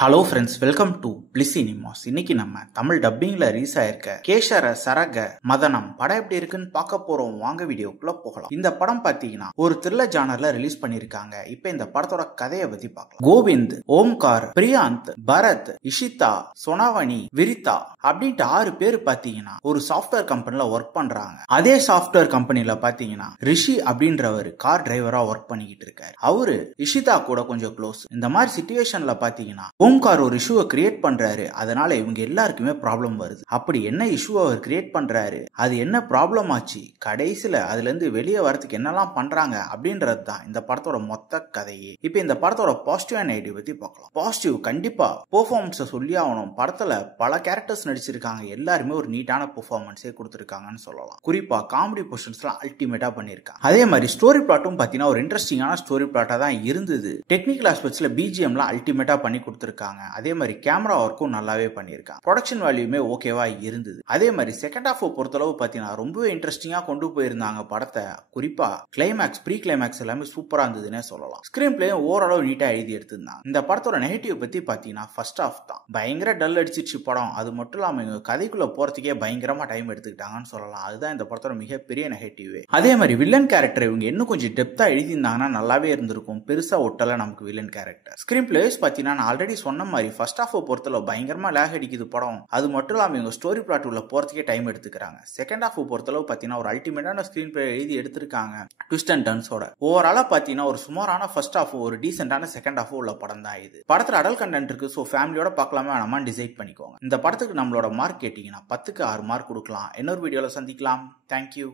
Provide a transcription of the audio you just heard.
Hello friends, welcome to bliss cinemas. இன்னைக்கு நம்ம Tamil டப்பிங்ல release ஆயிருக்க கேசர சரக மதனம் படம் எப்படி இருக்குன்னு பார்க்க போறோம். வாங்க வீடியோக்குள்ள போகலாம். இந்த படம் பாத்தீங்கன்னா ஒரு த்ரில்லர் ஜானர்ல ரிலீஸ் பண்ணிருக்காங்க. இப்ப இந்த படத்தோட கதையை பத்தி பார்க்கலாம். கோவிந்த், ஓம்கார், பிரியாந்த், பரத், இஷிதா, சொனாவணி, விரிதா அப்படின்ட்டு 6 பேர் பாத்தீங்கன்னா ஒரு சாஃப்ட்வேர் கம்பெனில ஒர்க் பண்றாங்க. அதே சாஃப்ட்வேர் கம்பெனில பாத்தீங்கன்னா ரிஷி அப்படின்றவர் கார் டிரைவரா ஒர்க் பண்ணிக்கிட்டு இருக்காரு. அவரு இஷிதா கூட கொஞ்சம் க்ளோஸ். இந்த மாதிரி சிச்சுவேஷன்ல பாத்தீங்கன்னா ஓம்கார் ஒரு இஷ்யூவை கிரியேட் பண்றாரு. அதனால இவங்க எல்லாருக்குமே ப்ராப்ளம் வருது. அப்படி என்ன இஷ்யூவை அவர் கிரியேட் பண்றாரு, அது என்ன ப்ராப்ளம் ஆச்சு, கடைசியில அதுல இருந்து வெளியே வரதுக்கு என்னெல்லாம் பண்றாங்க அப்படின்றது தான் இந்த படத்தோட மொத்த கதையே. இப்ப இந்த படத்தோட பாசிட்டிவ் அண்ட் நெகட்டிவ் பத்தி பார்க்கலாம். பாசிட்டிவ், கண்டிப்பா பெர்ஃபார்மன்ஸை சொல்லி ஆகணும். படத்துல பல கேரக்டர்ஸ் நடிச்சிருக்காங்க. எல்லாருமே ஒரு நீட்டான பெர்ஃபார்மன்ஸே கொடுத்திருக்காங்கன்னு சொல்லலாம். குறிப்பா காமெடி போர்ஷன்ஸ்லாம் அல்டிமேட்டா பண்ணிருக்காங்க. அதே மாதிரி ஸ்டோரி பிளாட்டும் பாத்தீங்கன்னா ஒரு இன்ட்ரெஸ்டிங்கான ஸ்டோரி பிளாட்டா தான் இருந்தது. டெக்னிக்கல் ஆஸ்பெக்ட்ஸ்ல பிஜிஎம்லாம் அல்டிமேட்டா பண்ணி கொடுத்திருக்காங்க. அதே மாதிரி கேமரா ஒர்க்கும் நல்லாவே பண்ணிருக்காங்க. ப்ரொடக்ஷன் வேல்யூமே ஓகேவா இருந்தது. அதே மாதிரி செகண்ட் ஹாஃப் பொறுத்தளவு பாத்தீங்கன்னா ரொம்பவே இன்ட்ரெஸ்டிங்கா கொண்டு போயிருந்தாங்க படத்தை. குறிப்பா கிளைமேக்ஸ், ப்ரீ கிளைமேக்ஸ் எல்லாமே சூப்பரா இருந்ததுன்னே சொல்லலாம். ஸ்கிரீன் பிளேயும் ஓரளவு நீட்டா எழுதி எடுத்திருந்தாங்க. இந்த படத்தோட நெகட்டிவ் பத்தி பாத்தீங்கன்னா ஃபர்ஸ்ட் ஹாஃப் தான் பயங்கர டல் அடிச்சிருச்சு படம். அது மட்டும் இல்லாம இவங்க கதைக்குள்ள போறதுக்கே பயங்கரமா டைம் எடுத்துக்கிட்டாங்கன்னு சொல்லலாம். அதுதான் இந்த படத்தோட மிகப்பெரிய நெகட்டிவ். அதே மாதிரி வில்லன் கேரக்டர் இவங்க இன்னும் கொஞ்சம் டெப்தா எழுதியிருந்தாங்கன்னா நல்லாவே இருந்திருக்கும். பெருசா ஒட்டல நமக்கு வில்லன் கேரக்டர். ஸ்கிரீன் பிளேஸ் பாத்தீங்கன்னா நான் ஆல்ரெடி சொன்ன மாதிரி ஃபர்ஸ்ட் ஹாஃப் பொறுத்தளவு பயங்கரமா லேக் அடிக்குது படம். அது மட்டும் இல்லாம இவங்க ஸ்டோரி பிளாட் உள்ள போறதுக்கே டைம் எடுத்துக்கிறாங்க. செகண்ட் ஹாஃப் பொறுத்தளவு பாத்தீங்கன்னா ஒரு அல்டிமேட்டான ஸ்கிரீன் பிளே எழுதி எடுத்திருக்காங்க. ட்விஸ்ட் அண்ட் டர்ன்ஸோட ஓவராலா பாத்தீங்கன்னா ஒரு சுமாரான ஃபர்ஸ்ட் ஹாஃப், ஒரு டீசென்டான செகண்ட் ஹாஃப் உள்ள படம் தான் இது. படத்துல அடல்ட் கண்டென்ட் இருக்கு. சோ ஃபேமிலியோட பார்க்கலாமா வேணாமா டிசைட் பண்ணிக்கோங்க. இந்த படத்துக்கு நம்மளோட மார்க் கேட்டீங்கன்னா 10க்கு 6 மார்க் கொடுக்கலாம். இன்னொரு வீடியோல சந்திக்கலாம். தேங்க்யூ.